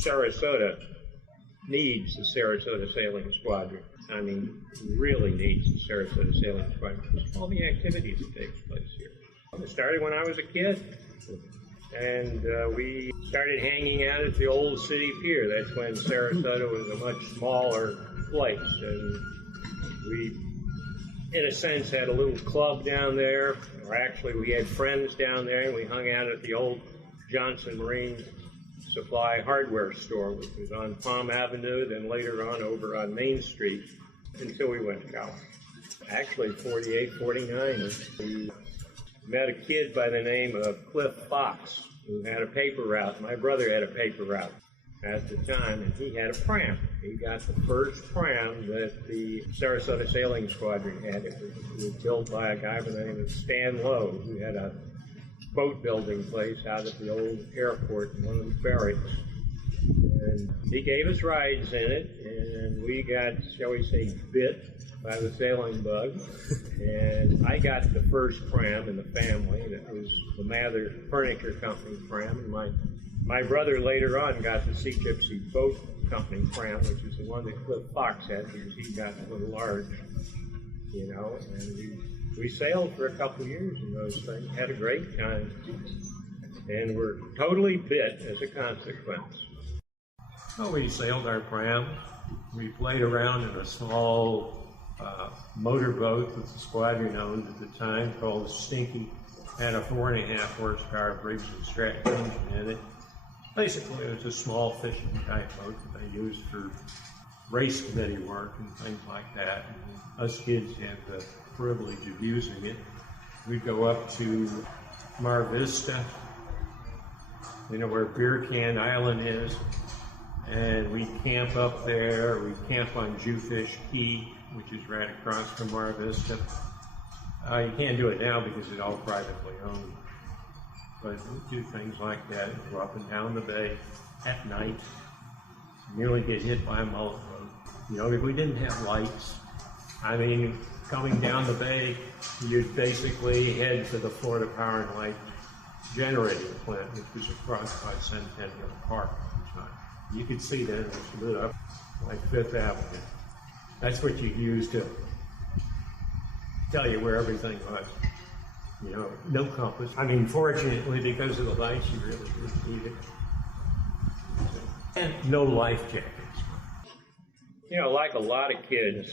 Sarasota needs the Sarasota Sailing Squadron. I mean, really needs the Sarasota Sailing Squadron. All the activities that take place here. It started when I was a kid, and we started hanging out at the old city pier. That's when Sarasota was a much smaller place, and we, in a sense, had a little club down there, or actually we had friends down there, and we hung out at the old Johnson Marine Supply hardware store, which was on Palm Avenue, then later on over on Main Street, until we went to college. Actually, 48, 49, we met a kid by the name of Cliff Fox, who had a paper route. My brother had a paper route at the time, and he had a pram. He got the first pram that the Sarasota Sailing Squadron had. It was built by a guy by the name of Stan Lowe, who had a boat building place out at the old airport in one of the barracks. And he gave us rides in it, and we got, shall we say, bit by the sailing bug. And I got the first pram in the family. That was the Mather Furniture Company pram. And my brother later on got the Sea Gypsy Boat Company pram, which is the one that Cliff Fox had because he got a little large, you know. And we sailed for a couple of years in those things, had a great time, and were totally bit as a consequence. Well, we sailed our pram. We played around in a small motorboat that the squadron owned at the time called Stinky. Had a 4.5 horsepower Briggs and Stratton engine in it. Basically, it was a small fishing type boat that they used for race committee work and things like that. And us kids had the privilege of using it. We'd go up to Mar Vista, you know, where Beer Can Island is, and we'd camp up there. We'd camp on Jewfish Key, which is right across from Mar Vista. You can't do it now because it's all privately owned. But we'd do things like that, go up and down the bay at night, nearly get hit by a mullet boat. You know, if we didn't have lights, I mean, coming down the bay, you'd basically head for the Florida Power and Light generating plant, which was across by Centennial Park at the time. You could see that it was lit up like Fifth Avenue. That's what you used to tell you where everything was. You know, no compass. I mean, fortunately, because of the lights, you really didn't need it. And no life jackets. You know, like a lot of kids,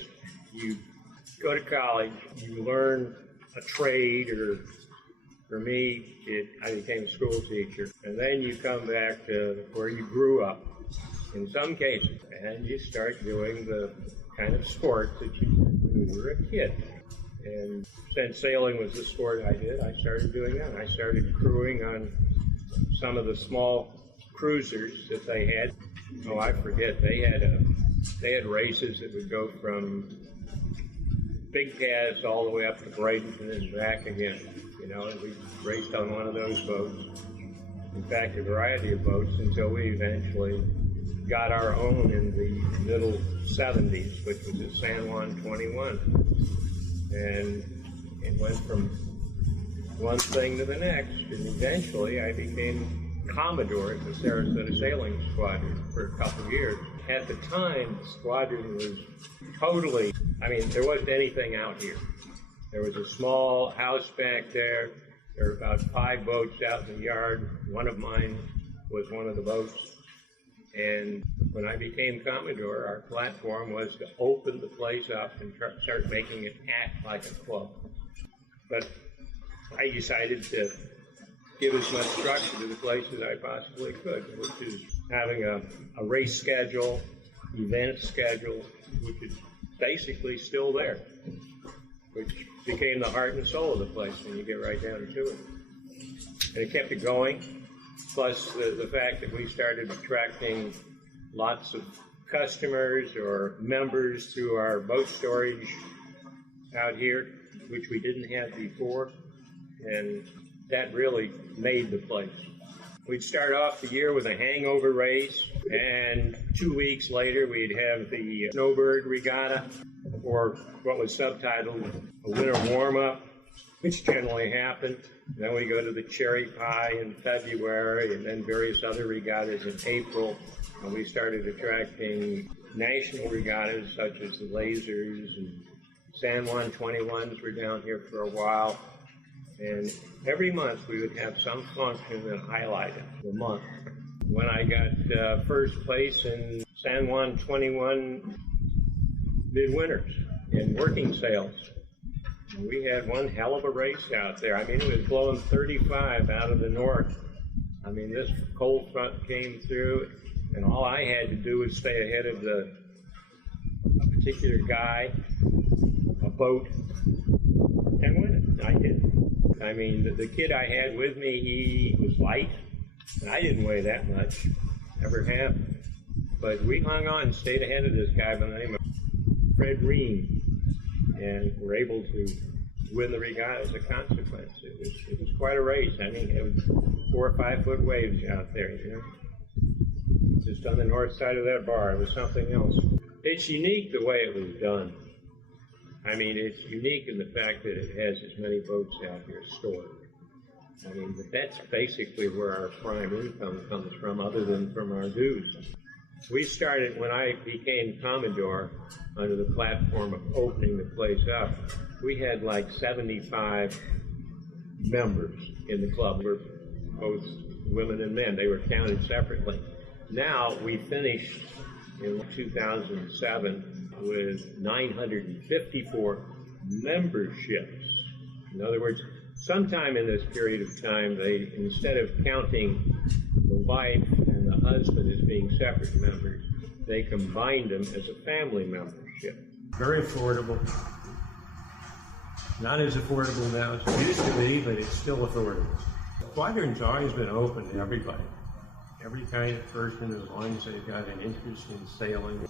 you go to college, you learn a trade, or for me, I became a school teacher, and then you come back to where you grew up, in some cases, and you start doing the kind of sport that you did when you were a kid. And since sailing was the sport I did, I started doing that. I started crewing on some of the small cruisers that they had. Oh, I forget, they had races that would go from Big Cass all the way up to Bradenton and back again. You know, and we raced on one of those boats. In fact, a variety of boats until we eventually got our own in the middle 70s, which was at San Juan 21. And it went from one thing to the next, and eventually I became Commodore at the Sarasota Sailing Squadron for a couple of years. At the time, the squadron was totally, I mean, there wasn't anything out here. There was a small house back there. There were about 5 boats out in the yard. One of mine was one of the boats. And when I became Commodore, our platform was to open the place up and start making it act like a club. But I decided to give as much structure to the place as I possibly could, which is having a race schedule, event schedule, which is basically still there, which became the heart and soul of the place when you get right down to it. And it kept it going. Plus the fact that we started attracting lots of customers or members through our boat storage out here, which we didn't have before, and that really made the place. We'd start off the year with a hangover race, and 2 weeks later we'd have the Snowbird Regatta, or what was subtitled a winter warm-up. which generally happened. Then we go to the Cherry Pie in February, and then various other regattas in April. And we started attracting national regattas such as the Lasers, and San Juan 21s were down here for a while. And every month we would have some function that highlighted the month. When I got first place in San Juan 21 midwinters in working sales, we had one hell of a race out there. I mean, it was blowing 35 out of the north. I mean, this cold front came through, and all I had to do was stay ahead of a particular guy, a boat, and win it. I did. I mean, the kid I had with me, he was light, and I didn't weigh that much, never have. But we hung on and stayed ahead of this guy by the name of Fred Ream, and were able to win the regatta as a consequence. It was quite a race. I mean, it was 4 or 5 foot waves out there, you know. Just on the north side of that bar, it was something else. It's unique the way it was done. I mean, it's unique in the fact that it has as many boats out here stored. I mean, but that's basically where our prime income comes from, other than from our dues. We started, when I became Commodore, under the platform of opening the place up, we had like 75 members in the club. We were both women and men. They were counted separately. Now, we finished in 2007 with 954 memberships. In other words, sometime in this period of time, they, instead of counting the wife and the husband as being separate members, they combined them as a family membership. Very affordable. Not as affordable now as it used to be, but it's still affordable. Squadron's always been open to everybody. Every kind of person, as long as they've got an interest in sailing.